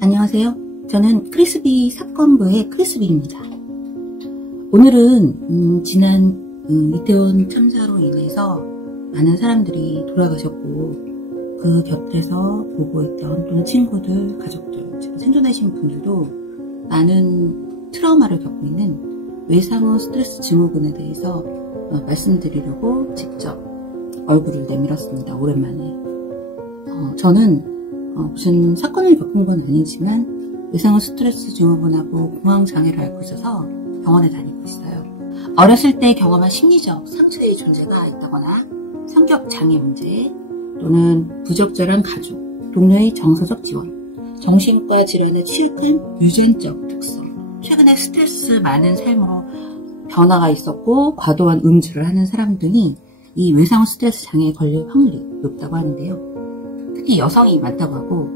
안녕하세요. 저는 크리스비 사건부의 크리스비입니다. 오늘은 지난 이태원 참사로 인해서 많은 사람들이 돌아가셨고 그 곁에서 보고 있던 또는 친구들, 가족들, 지금 생존하신 분들도 많은 트라우마를 겪고 있는 외상후 스트레스 증후군에 대해서 말씀드리려고 직접 얼굴을 내밀었습니다. 오랜만에. 저는 무슨 사건을 겪은 건 아니지만 외상후 스트레스 증후군하고 공황장애를 앓고 있어서 병원에 다니고 있어요. 어렸을 때 경험한 심리적 상처의 존재가 있다거나 성격 장애 문제 또는 부적절한 가족, 동료의 정서적 지원, 정신과 질환의 치유권 유전적 특성, 최근에 스트레스 많은 삶으로 변화가 있었고 과도한 음주를 하는 사람 등이 이 외상후 스트레스 장애에 걸릴 확률이 높다고 하는데요. 특히 여성이 많다고 하고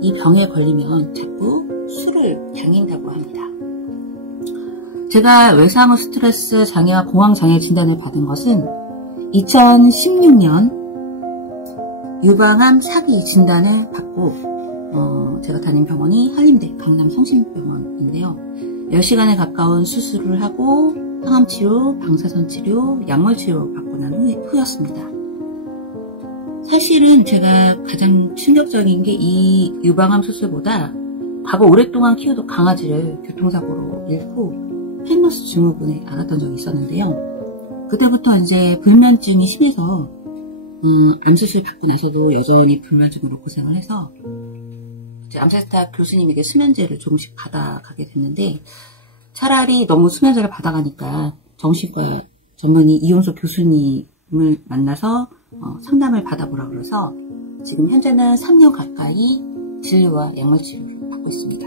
이 병에 걸리면 자꾸 술을 당긴다고 합니다. 제가 외상후 스트레스 장애와 공황장애 진단을 받은 것은 2016년 유방암 사기 진단을 받고 제가 다닌 병원이 한림대 강남성심병원인데요. 10시간에 가까운 수술을 하고 항암치료, 방사선치료, 약물치료 받고 난 후였습니다. 사실은 제가 가장 충격적인 게 이 유방암 수술보다 과거 오랫동안 키우던 강아지를 교통사고로 잃고 펜머스 증후군에 앓았던 적이 있었는데요. 그때부터 이제 불면증이 심해서 암 수술 받고 나서도 여전히 불면증으로 고생을 해서 이제 암센터 교수님에게 수면제를 조금씩 받아가게 됐는데 차라리 너무 수면제를 받아가니까 정신과 전문의 이용석 교수님을 만나서 상담을 받아보라 그래서 지금 현재는 3년 가까이 진료와 약물치료를 받고 있습니다.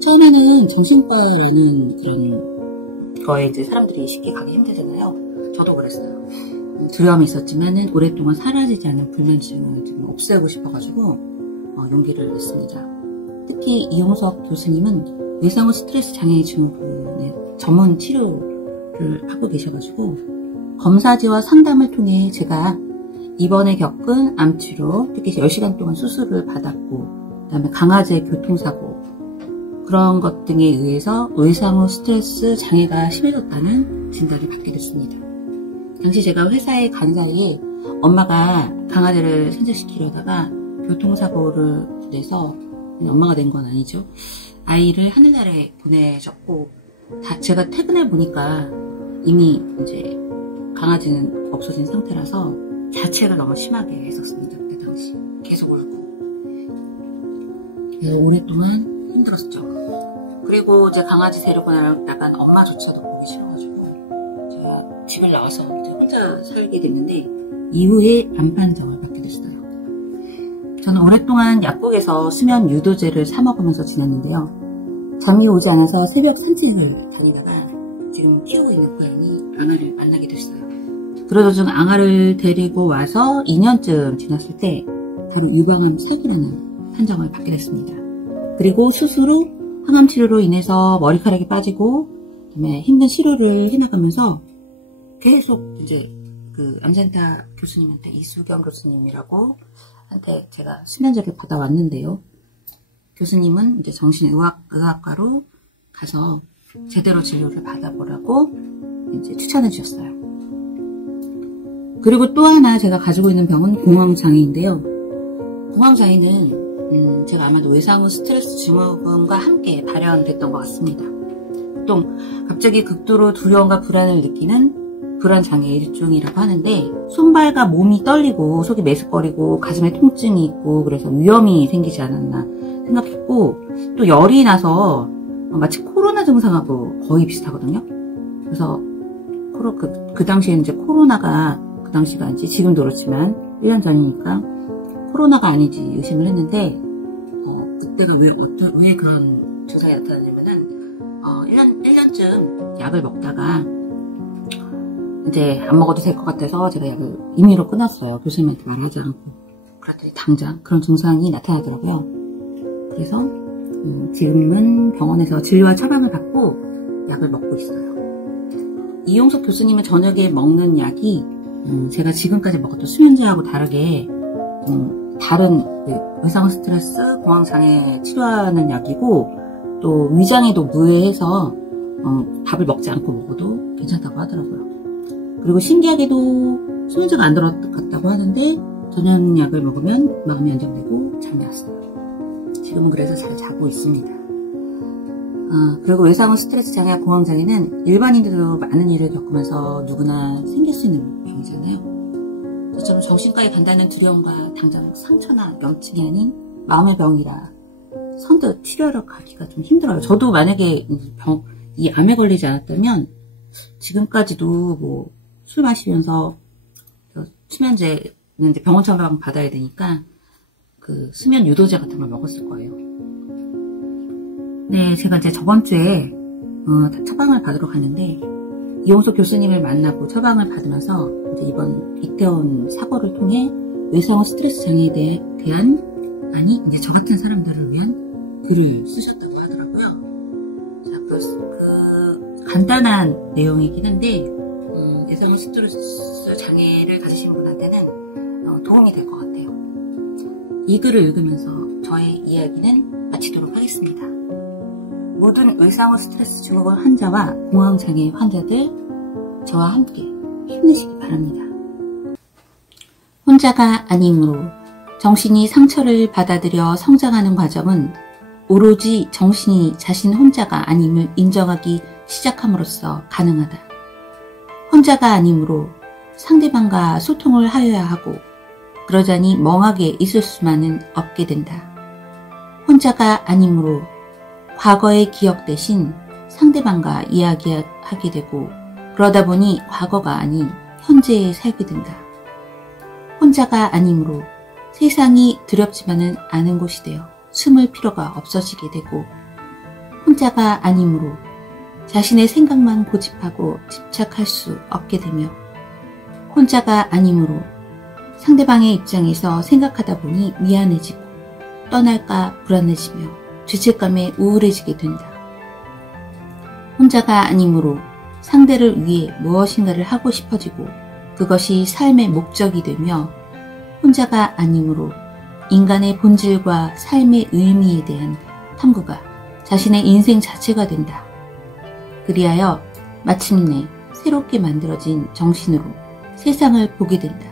처음에는 정신과라는 그런 거에 이제 사람들이 쉽게 가기 힘들잖아요. 저도 그랬어요. 두려움이 있었지만은 오랫동안 사라지지 않은 불면증을 좀 없애고 싶어가지고 용기를 냈습니다. 특히 이용석 교수님은 외상후 스트레스 장애 증후군의 전문 치료를 하고 계셔가지고 검사지와 상담을 통해 제가 이번에 겪은 암치료, 특히 10시간 동안 수술을 받았고 그 다음에 강아지의 교통사고 그런 것 등에 의해서 외상후 스트레스 장애가 심해졌다는 진단을 받게 됐습니다. 당시 제가 회사에 간 사이에 엄마가 강아지를 산책시키려다가 교통사고를 내서 엄마가 낸 건 아니죠. 아이를 하늘나라에 보내셨고 제가 퇴근해 보니까 이미 이제 강아지는 없어진 상태라서 자책을 너무 심하게 했었습니다. 그때 당시 계속 울고 오랫동안 힘들었죠. 그리고 이제 강아지 데리고 나간 엄마조차도 보기 싫어가지고 제가 집을 나와서 이제 혼자 살게 됐는데 이후에 암 판정을 받게 됐어요. 저는 오랫동안 약국에서 수면 유도제를 사 먹으면서 지냈는데요. 잠이 오지 않아서 새벽 산책을 다니다가 지금 키우고 있는 고양이 앙아를 만나게 됐어요. 그러던 중 앙아를 데리고 와서 2년쯤 지났을 때 바로 유방암 사기라는 판정을 받게 됐습니다. 그리고 수술 후 항암치료로 인해서 머리카락이 빠지고 그다음에 힘든 치료를 해나가면서 계속 이제 그 암센터 교수님한테 이수경 교수님이라고 한테 제가 수면제를 받아왔는데요. 교수님은 이제 정신의학과로 가서 제대로 진료를 받아보라고 이제 추천해 주셨어요. 그리고 또 하나 제가 가지고 있는 병은 공황장애인데요. 공황장애는 제가 아마도 외상후 스트레스 증후군과 함께 발현됐던 것 같습니다. 보통 갑자기 극도로 두려움과 불안을 느끼는 불안장애의 일종이라고 하는데 손발과 몸이 떨리고 속이 메스꺼리고 가슴에 통증이 있고 그래서 위험이 생기지 않았나 생각했고 또 열이 나서 마치 코로나 증상하고 거의 비슷하거든요. 그래서 그 당시에 이제 코로나가 그 당시가 아니지 지금도 그렇지만 1년 전이니까 코로나가 아니지 의심을 했는데 그때가 왜 그런 증상이 나타났냐면은 1년쯤 약을 먹다가 이제 안 먹어도 될 것 같아서 제가 약을 임의로 끊었어요. 교수님한테 말하지 않고. 그랬더니 당장 그런 증상이 나타나더라고요. 그래서 지금은 병원에서 진료와 처방을 받고 약을 먹고 있어요. 이용석 교수님은 저녁에 먹는 약이 제가 지금까지 먹었던 수면제하고 다르게 다른 외상 스트레스, 공황장애 치료하는 약이고 또 위장에도 무해해서 밥을 먹지 않고 먹어도 괜찮다고 하더라고요. 그리고 신기하게도 수면제가 안 들어갔다고 하는데 저녁약을 먹으면 마음이 안정되고 잠이 왔어요. 지금은 그래서 잘 자고 있습니다. 그리고 외상후 스트레스 장애와 공황장애는 일반인들도 많은 일을 겪으면서 누구나 생길 수 있는 병이잖아요. 저처럼 정신과에 간다는 두려움과 당장 상처나 명칭이 아닌 마음의 병이라 선뜻 치료하러 가기가 좀 힘들어요. 저도 만약에 이 암에 걸리지 않았다면 지금까지도 뭐 술 마시면서 수면제는 이제 병원 처방 받아야 되니까 그 수면 유도제 같은 걸 먹었을 거예요. 네, 제가 이제 저번 주에 처방을 받으러 갔는데 이용석 교수님을 만나고 처방을 받으면서 이제 이번 이태원 사고를 통해 외상후 스트레스 장애에 대한 이제 저 같은 사람들을 위한 글을 쓰셨다고 하더라고요. 자, 그 간단한 내용이긴 한데 외상후 스트레스 장애를 가지신 분한테는 도움이 될 것 같아요. 이 글을 읽으면서 저의 이야기는 마치도록 하겠습니다. 모든 외상후 스트레스 증후군 환자와 공황장애 환자들 저와 함께 힘내시기 바랍니다. 혼자가 아님으로 정신이 상처를 받아들여 성장하는 과정은 오로지 정신이 자신 혼자가 아님을 인정하기 시작함으로써 가능하다. 혼자가 아님으로 상대방과 소통을 하여야 하고 그러자니 멍하게 있을 수만은 없게 된다. 혼자가 아님으로 과거의 기억 대신 상대방과 이야기하게 되고 그러다 보니 과거가 아닌 현재에 살게 된다. 혼자가 아님으로 세상이 두렵지만은 않은 곳이 되어 숨을 필요가 없어지게 되고 혼자가 아님으로 자신의 생각만 고집하고 집착할 수 없게 되며 혼자가 아님으로 상대방의 입장에서 생각하다 보니 미안해지고 떠날까 불안해지며 죄책감에 우울해지게 된다. 혼자가 아님으로 상대를 위해 무엇인가를 하고 싶어지고 그것이 삶의 목적이 되며 혼자가 아님으로 인간의 본질과 삶의 의미에 대한 탐구가 자신의 인생 자체가 된다. 그리하여 마침내 새롭게 만들어진 정신으로 세상을 보게 된다.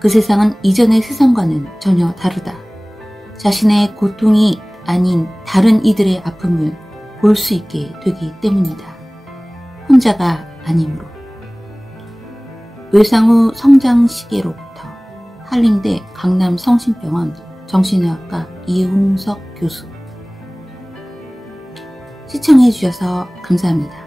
그 세상은 이전의 세상과는 전혀 다르다. 자신의 고통이 아닌 다른 이들의 아픔을 볼 수 있게 되기 때문이다. 혼자가 아님으로. 외상후 성장 시계로부터 한림대 강남성심병원 정신의학과 이홍석 교수. 시청해주셔서 감사합니다.